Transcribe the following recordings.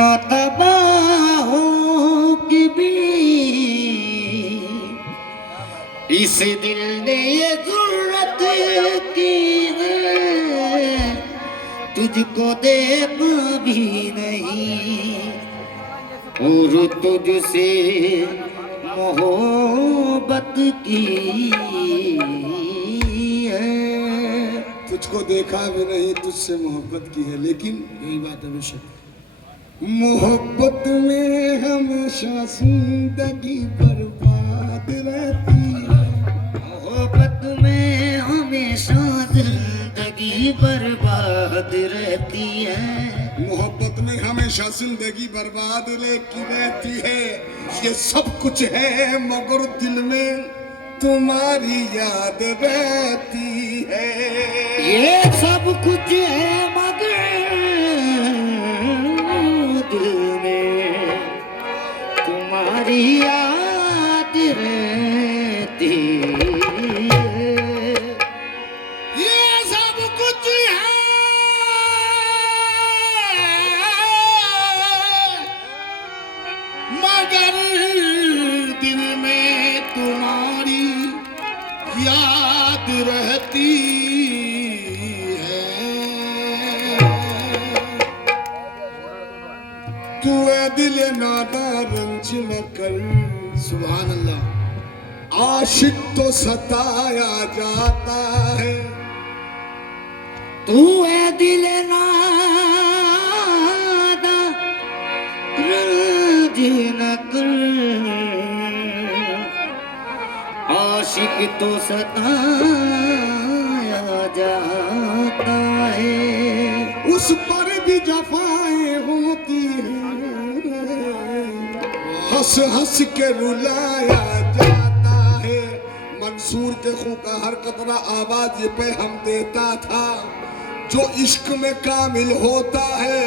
न तबाहों की भी इस दिल ने ये जुर्रत की है, तुझको देखा भी नहीं और तुझसे मोहब्बत की है। तुझको देखा भी नहीं, तुझसे मोहब्बत की है, लेकिन यही बात है बेशक। मोहब्बत में हमेशा जिंदगी बर्बाद रहती है। मोहब्बत में हमेशा जिंदगी बर्बाद रहती है। मोहब्बत में हमेशा जिंदगी बर्बाद लेकी रहती है। ये सब कुछ है मगर दिल में तुम्हारी याद रहती है। ये सब कुछ है मगर दिल में तुम्हारी याद रहती है। ये सब कुछ है मगर दिल में तुम्हारी याद रहती है। तू ए दिल नादा रंज न कर, सुभान अल्लाह। आशिक तो सताया जाता है। तू है दिल नादा रंज न कर, आशिक तो सताया जाता है। उस पर भी जफाएं होती हैं, हंस हंस के रुलाया जाता है। मंसूर के खूं का हर कतरा आवाज ये पे हम देता था। जो इश्क में कामिल होता है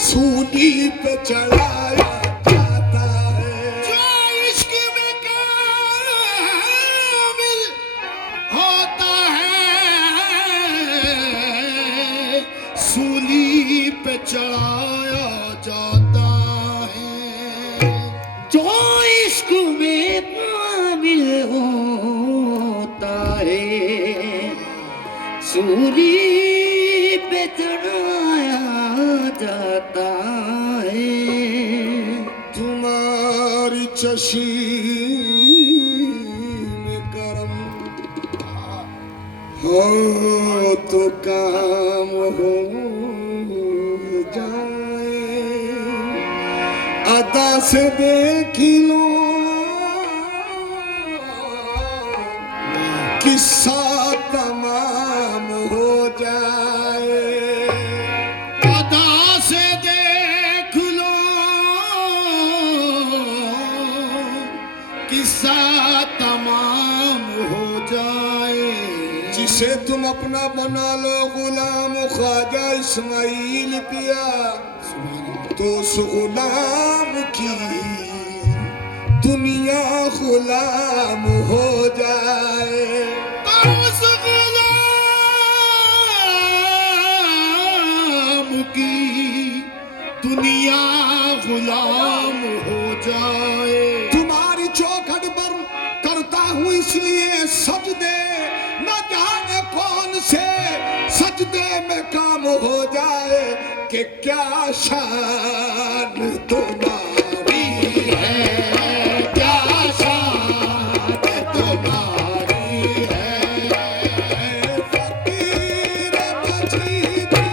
सूली पे चढ़ाया जाता है। जो इश्क में कामिल होता है सूली पे चढ़ाया जाता है। जो इश्क में कामिल होता है सूली पे चढ़ाया जाता है। तुम्हारी चशीम करम हो तो काम हो जाए। अदा से देख लो किस्सा तमाम हो जाए। अदा से देख लो किस्सा तमाम हो जाए। जिसे तुम अपना बना लो गुलाम ख्वाजा इस्माइल पिया, तो उस गुलाम की दुनिया गुलाम हो जाए। तो उस गुलाम की दुनिया गुलाम हो जाए। तुम्हारी चौखट पर करता हूँ इसलिए सजदे, न जाने कौन से सजदे में काम हो जाए। कि क्या शान तुम्हारी है, क्या शान तुम्हारी है। फकीर मजीदी,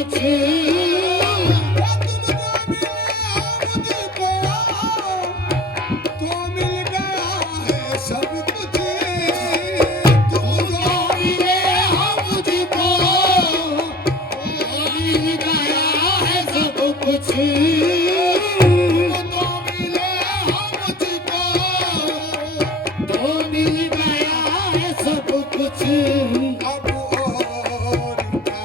कुछ तो मिल गया है सब कुछ। तुम जो मिले हो मुझको मिल गया है सब कुछ तो मिले हो मुझको तो मिल गया है सब कुछ अब और क्या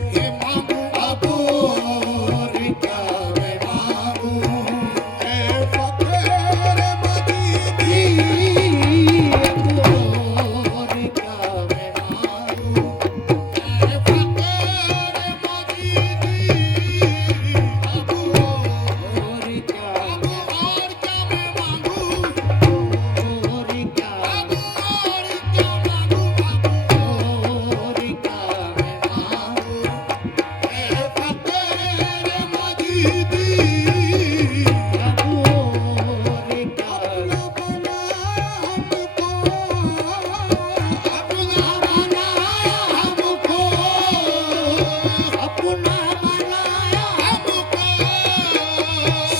मैं मांगू अब और क्या मैं मांगू ऐ फकीर मदीनी अब और क्या मैं मांगू ऐ फकीर मदीनी अब और क्या अब और क्या मैं मांगू और क्या अब और क्या मांगू अब और क्या मैं मांगू ऐ फकीर मदीनी अब और क्या अपना बनाया हमको अपना बनाया हमको अपना बनाया हमको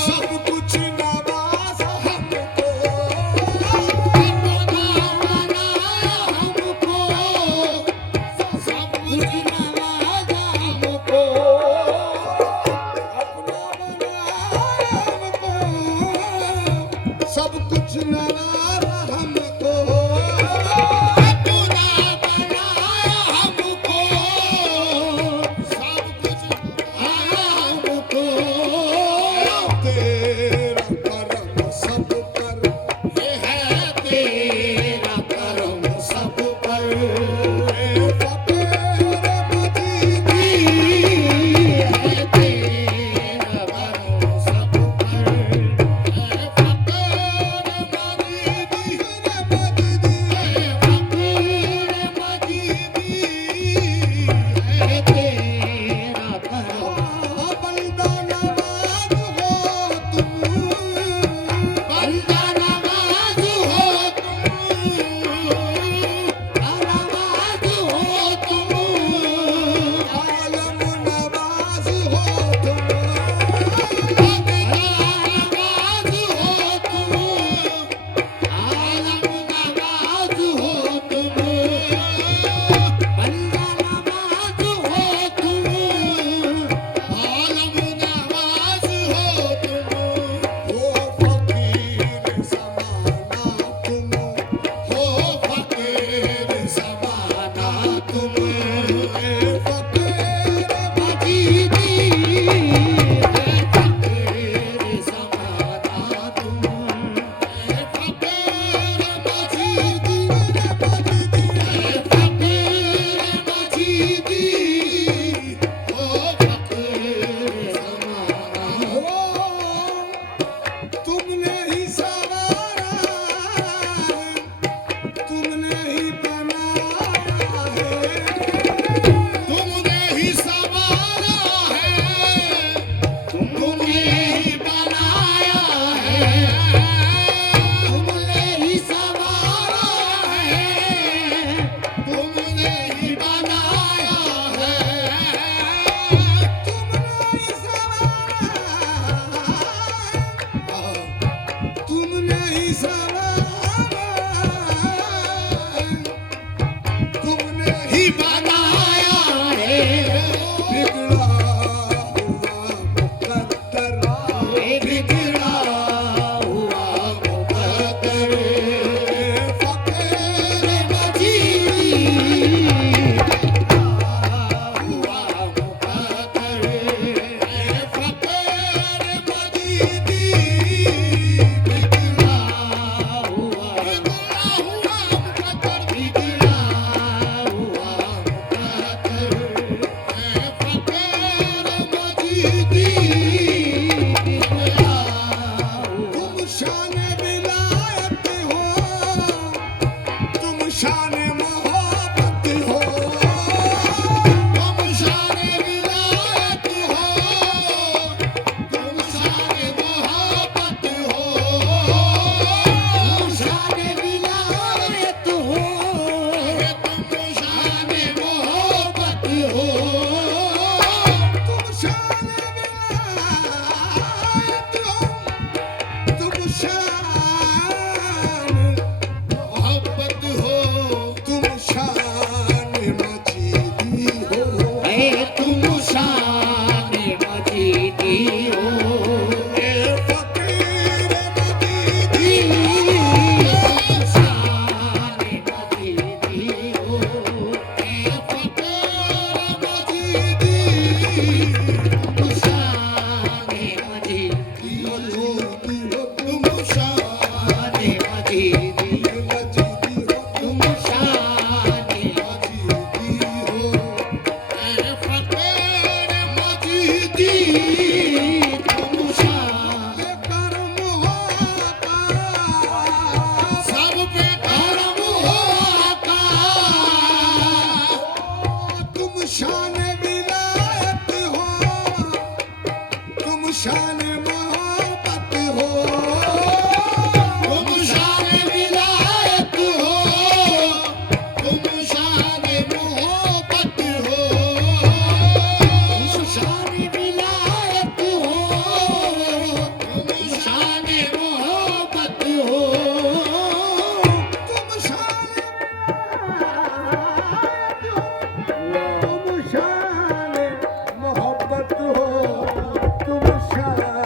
सब कुछ नवाज हमको अपना बनाया हमको सब कुछ नवाजा हमको अपना बनाया हमको सब कुछ नवाज हमको अपना बनाया हमको सब कुछ आया हमको तेरा करम सब पर ये है तेरा करम सब पर ऐ फकीर मदीनी है तेरा करम सब पर तुमने ही सवारा तुमने ही बनाया है तुमने ही सवारा है तुमने ही बनाया है तुमने ही संवारा है तुमने ही बनाया है तुमने ही सवारा तुमने ही बनाया शान विलायत हो, तुम शान मोहब्बत हो, तुम शान विलायत हो, तुम शान मोहब्बत हो, तुम शान विलायत हो, तुम शान मोहब्बत हो, तुम शान तुम शान मोहब्बत हो, तुम शान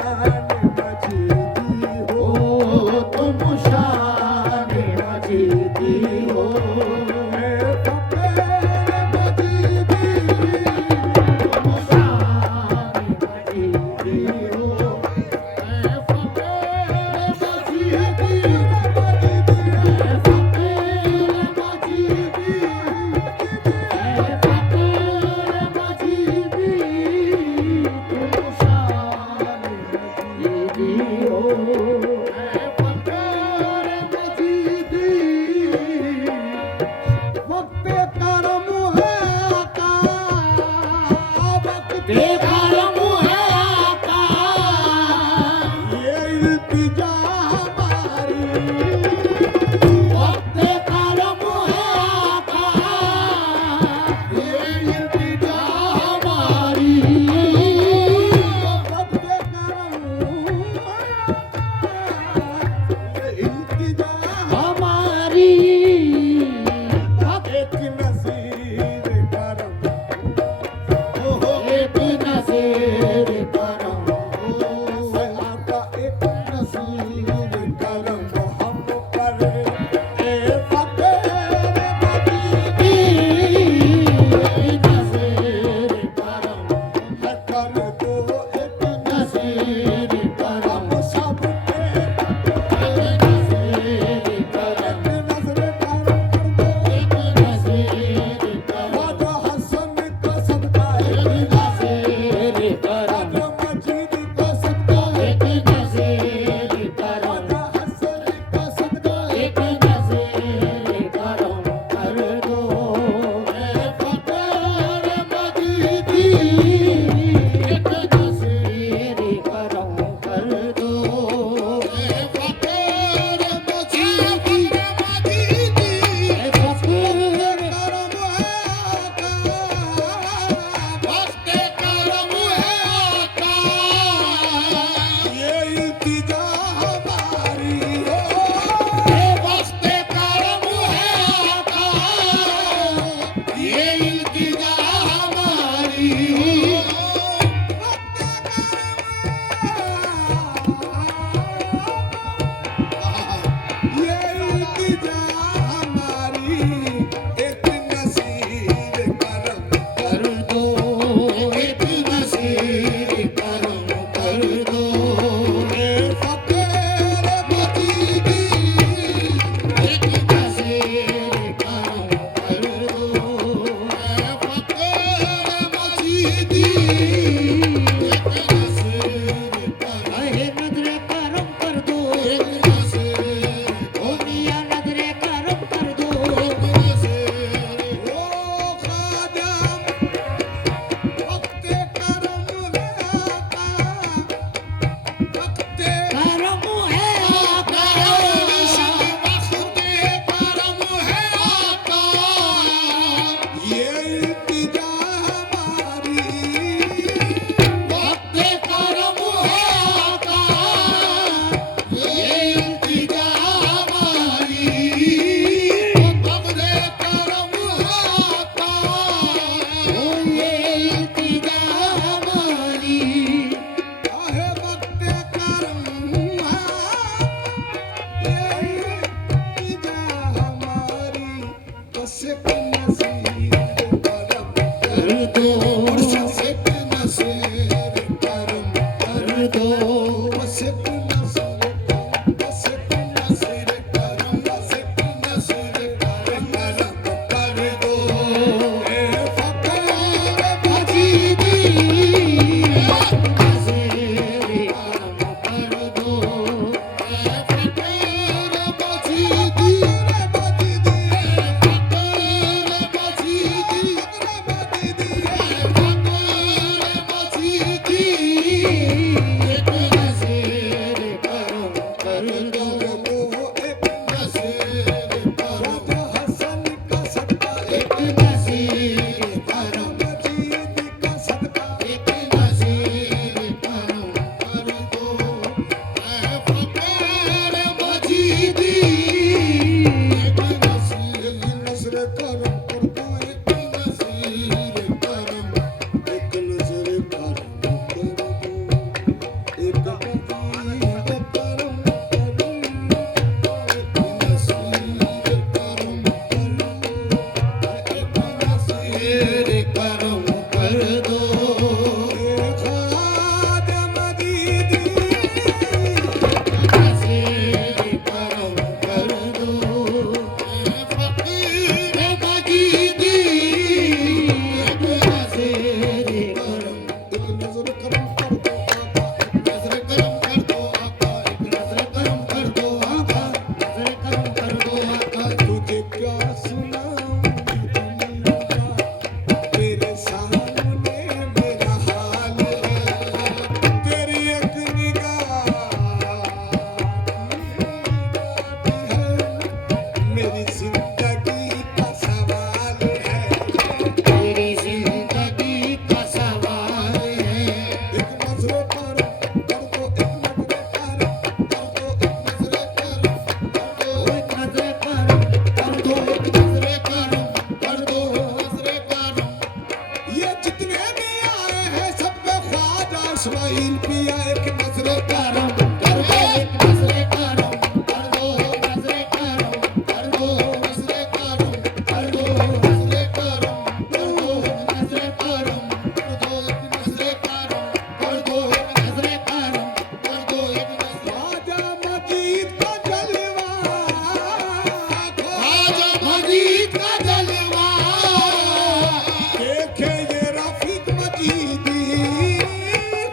देखे ये रफीक मजीदी,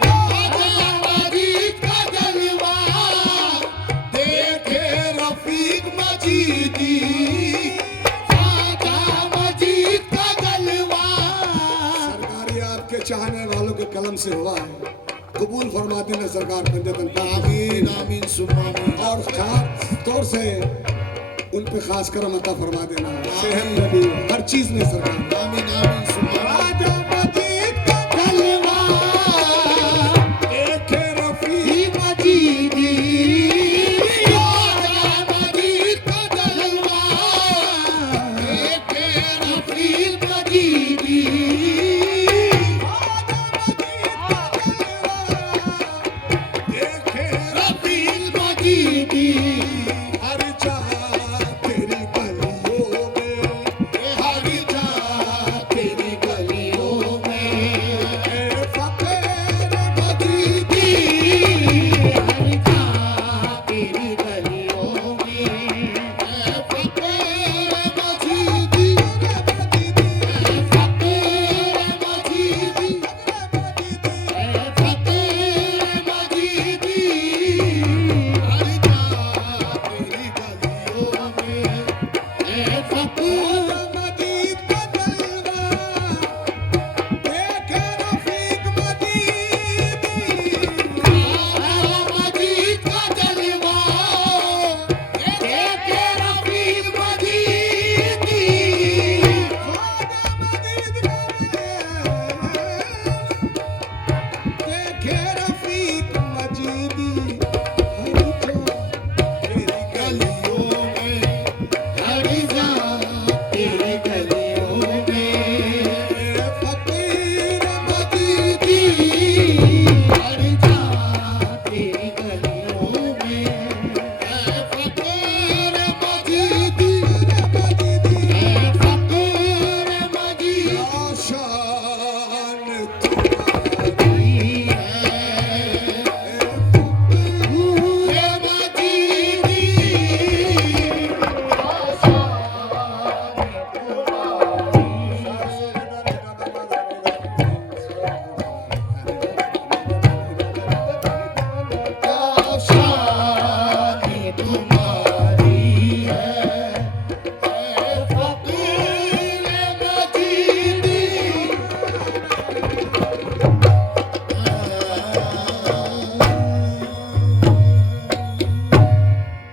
ख्वाजा मजीद का जलवा, देखे रफीक मजीदी। ख्वाजा मजीद का जलवा। सरकार ये आपके चाहने वालों के कलम से हुआ है, कबूल फरमा देना सरकार। आमीन आमीन सुम्मा आमीन। और खास तौर से उन पे खास करम अता फरमा देना, सेहत में भी, हर चीज में सरकार। आमीन आमीन सुम्मा